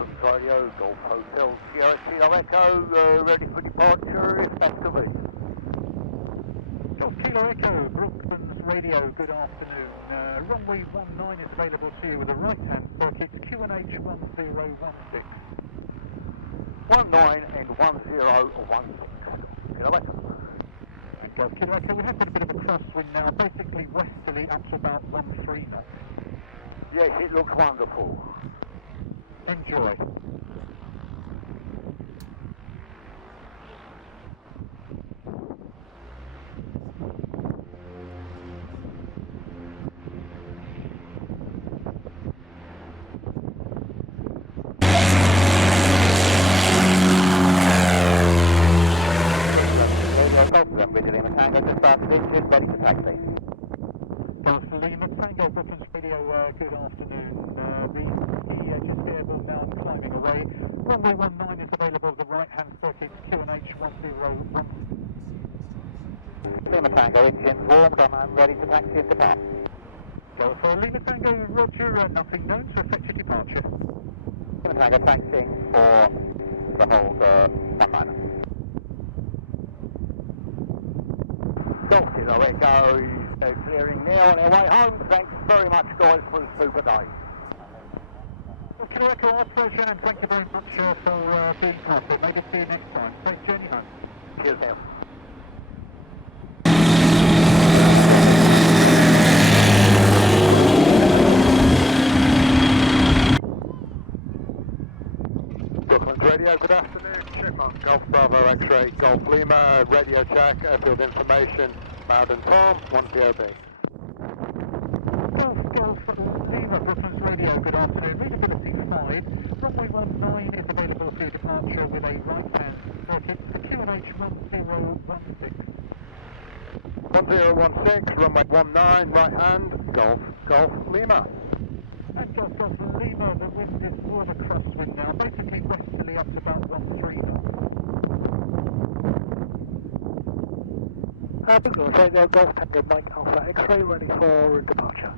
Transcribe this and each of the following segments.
Brooklands Radio, Golf Hotel, Sierra Kilo Echo, ready for departure if that's to be. Golf Kilo Echo, Brooklands Radio, good afternoon. Runway 19 is available to you with a right-hand circuit, QNH 1016. 19 and 1016. Kilo Echo. And Golf Kilo Echo, we have got a bit of a crosswind now, basically westerly up to about 13 knots. Yes, it looks wonderful. Enjoy. Brooklands Radio, good afternoon. The just airborne now and climbing away. Runway 19 is available, the right-hand circuit, QNH 101. Lima Tango, engine warmed and I'm ready to taxi and depart. Go for Lima Tango, roger, nothing known to affect your departure. Lima Tango taxiing for the hold 19. Golf Kilo Echo, clearing now on our way home. Thanks very much, guys, for the super day. Kilo Echo, our pleasure, and thank you very much for being part of it. Maybe see you next time. Safe journey home. Cheers now. Brooklands Radio, good afternoon. Chipmunk, Golf Bravo X-Ray, Golf Lima, radio check, airfield information, Bowden Tom, 1 POB. Golf Lima, Brooklands Radio, good afternoon. Readability 5. Runway 19 is available for your departure with a right-hand circuit, the QNH 1016. 1016, runway 19, right hand, Golf Lima. And Golf Lima, the wind is more of a crosswind now, basically westerly up to about 13 knots. Brooklands Radio, Golf Tango Mike Alpha X-Ray, ready for departure.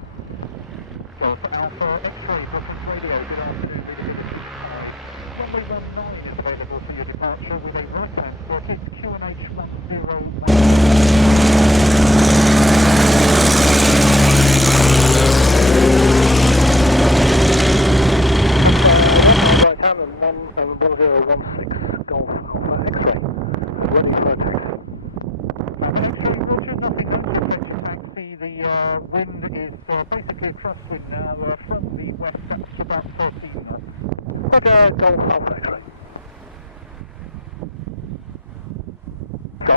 Golf Alpha X-Ray, Brooklands Radio, good afternoon, readability 5. Runway 19 is available for your departure with a right-hand circuit, QNH 101. And 1016, Golf Alpha X-Ray, ready for taxi. Alpha X-Ray, roger, nothing known to affect your taxi. The wind is basically a crosswind now from the west up to about 13 knots. Roger, Golf Alpha X-Ray.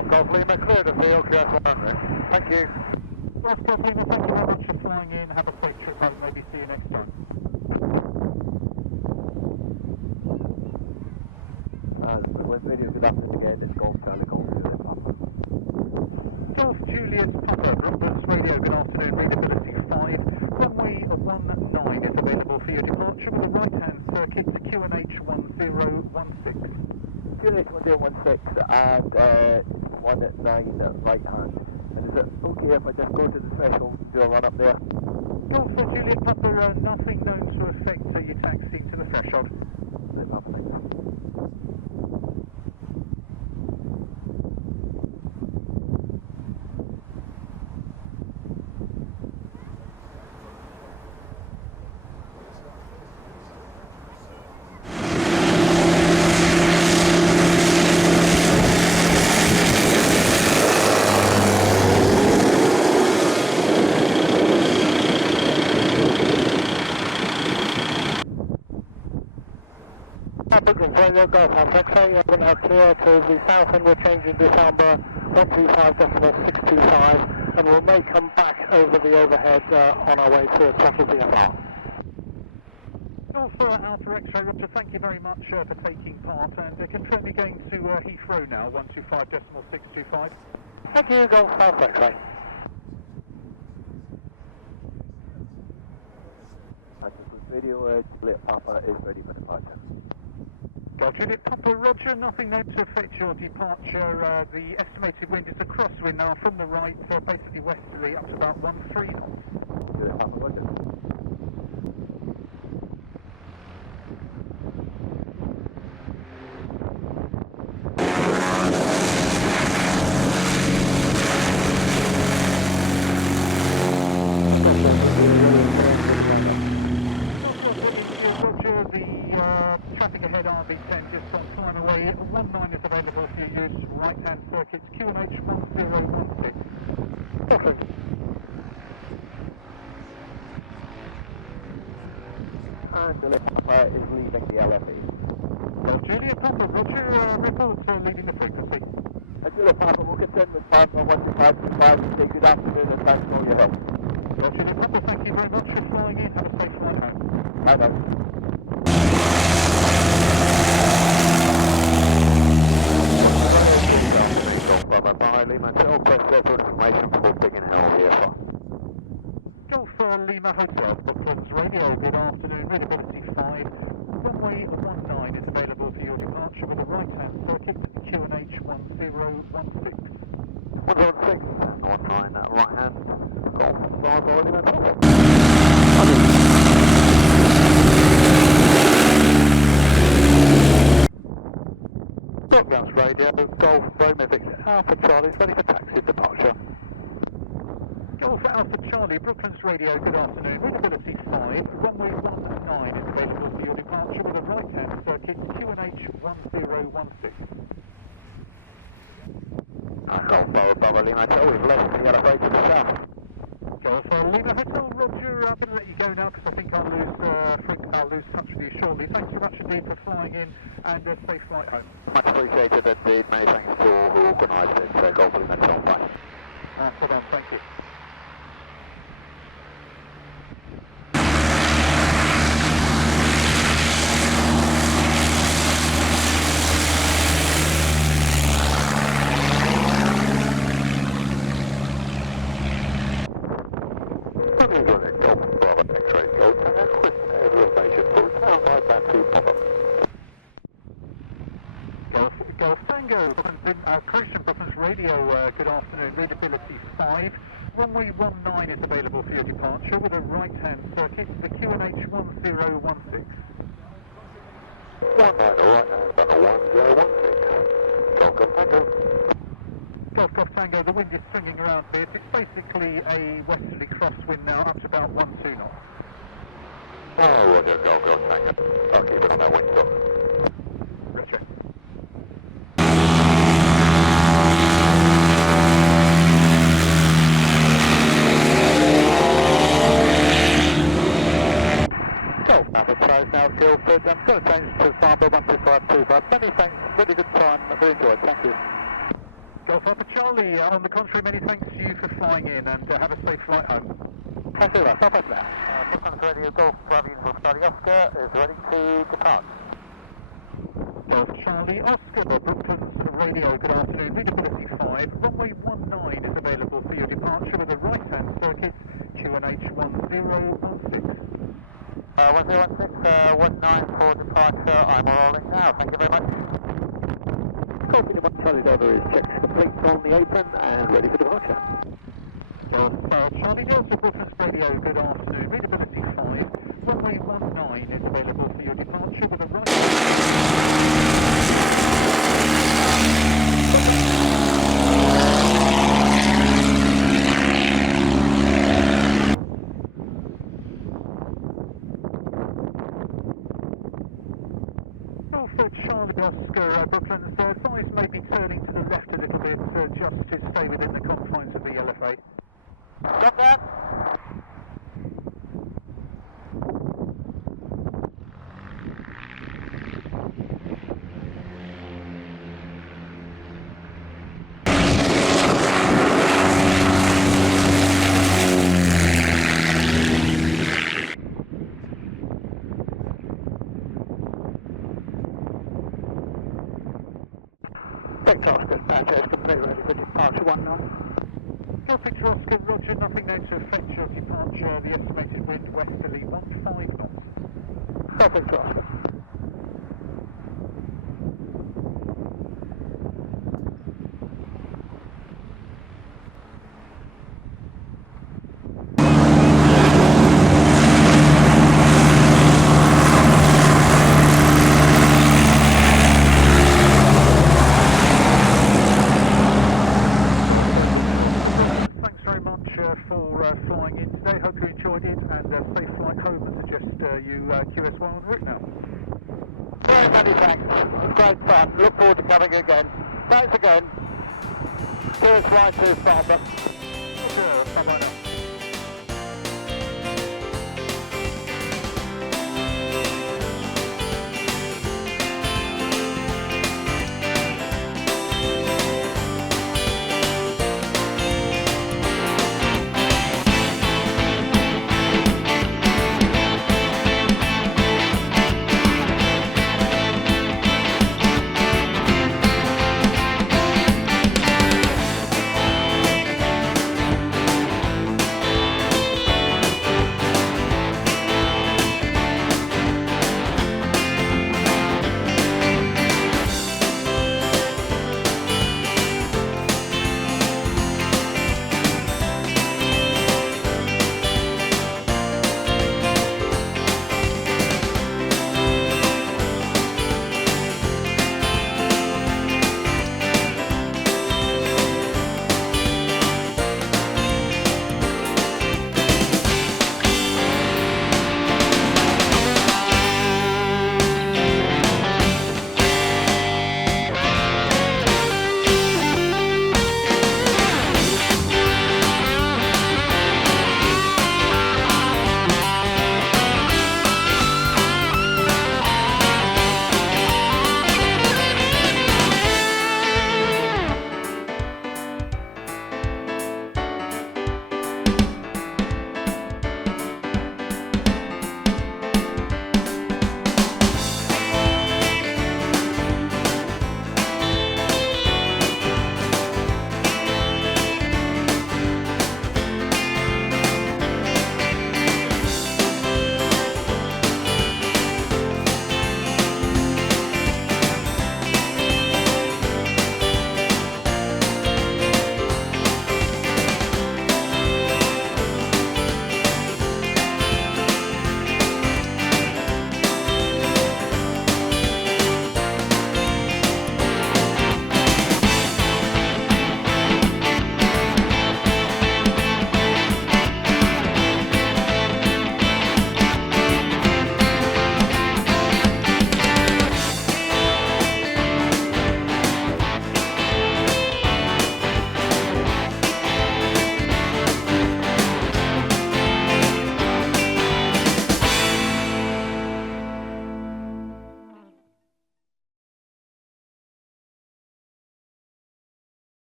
Golf Lima, clear the field, clear for runway. Thank you. Golf Lima, thank you very much for flying in. Have a safe trip home. Maybe see you next time. Radio, good afternoon again, it's Golf Charlie, Golf Juliet Papa. Golf Juliet Papa, Brooklands Radio, good afternoon, readability 5. Runway 19 is available for your departure with a right-hand circuit, QNH 1016. QNH 1016 and 19 right hand. And is it okay if I just go to the threshold and do a run up there? Golf Juliet Papa, nothing known to affect your taxiing to the threshold. No problem, thank you. Brooklands Radio, Golf Alpha X-Ray, we're now clear to the south and we're changing this number 125.625 and we may come back over the overhead on our way to throttle VFR. Golf Alpha X-Ray, roger, thank you very much for taking part and confirm you're going to Heathrow now, 125.625. Thank you, Golf Alpha X-Ray. Radio, Juliet Papa is ready for departure. Golf Juliet Papa, roger, nothing known to affect your departure. The estimated wind is a crosswind now from the right, basically westerly up to about 13 knots. Juliet Papa, roger. and Juliet Papa is leaving the LFE. Well, Juliet Papa, Roger, reports leading the frequency. Juliet Papa will continue the time on 12525 and say good afternoon and thanks for all your help. Well, Juliet Papa, thank you very much for flying in. Have a safe flight home. Bye bye. Golf Lima Hotel, Brooklands Radio, good afternoon, readability 5, runway 19 is available for your departure with a right-hand circuit, QNH 1016. 116, 19, right hand, Golf, Bravo, Lima, Golf. Brooklands Radio, Golf, Romeo Victor, Alpha Charlie, is ready for taxi departure. Golf Alpha Charlie, Brooklands Radio, good afternoon, readability 5, runway 19 is available for your departure with a right-hand circuit, QNH 1016. Golf, Bravo, Lima, Golf, is left the yellow way to the south. Golf Lima Hotel, Roger, I'm going to let you go now because I think I'll lose touch with you shortly. Thanks very much indeed for flying in and a safe flight home. Much appreciated indeed, many thanks to all who organised it, Golf, Lima, Golf, Fly. Well done, thank you. Golf Tango, Croatian Brooklands Radio, good afternoon, readability 5, runway 19 is available for your departure with a right-hand circuit, the QNH 1016. Golf Tango, the wind is swinging around here, it's basically a westerly crosswind now, up to about 12 knots. Oh, Roger, Golf Tango, I'll keep it on that wind stop. Roger. Now Guildford, I'm going to change to sample 1252, but many thanks, really good time, we enjoyed, thank you. Golf Alpha Charlie, on the contrary, many thanks to you for flying in and have a safe flight home. Thank you, stop up now. Brooklands Radio Golf, Bravo Uniform Charlie Oscar is ready to depart. Golf Charlie Oscar, Brooklands Radio, good afternoon, readability 5, runway 19 is available for your departure with a right-hand circuit, QNH 1016. 1016, 19 for departure, I'm rolling now, thank you very much. Golf Uniform Charlie Delta is checked complete on the open and ready for departure. Golf Charlie Delta, Brooklands Radio, good afternoon, readability 5, runway 19 is available for your departure with a Charlie Oscar, Brooklands, advise maybe turning to the left a little bit just to stay within the confines of the LFA. Stop that! Victor Oscar, Manchester, complete ready for departure 19. Golf Victor Oscar, Roger, nothing known to affect your departure, the estimated wind westerly 15 knots. Golf Victor Oscar. For flying in today. Hope you enjoyed it and safe flight home and suggest you QS1 en route now. Very many thanks. It was great fun. Look forward to coming again. Thanks again. Cheers, flight to Farnborough. Bye-bye now.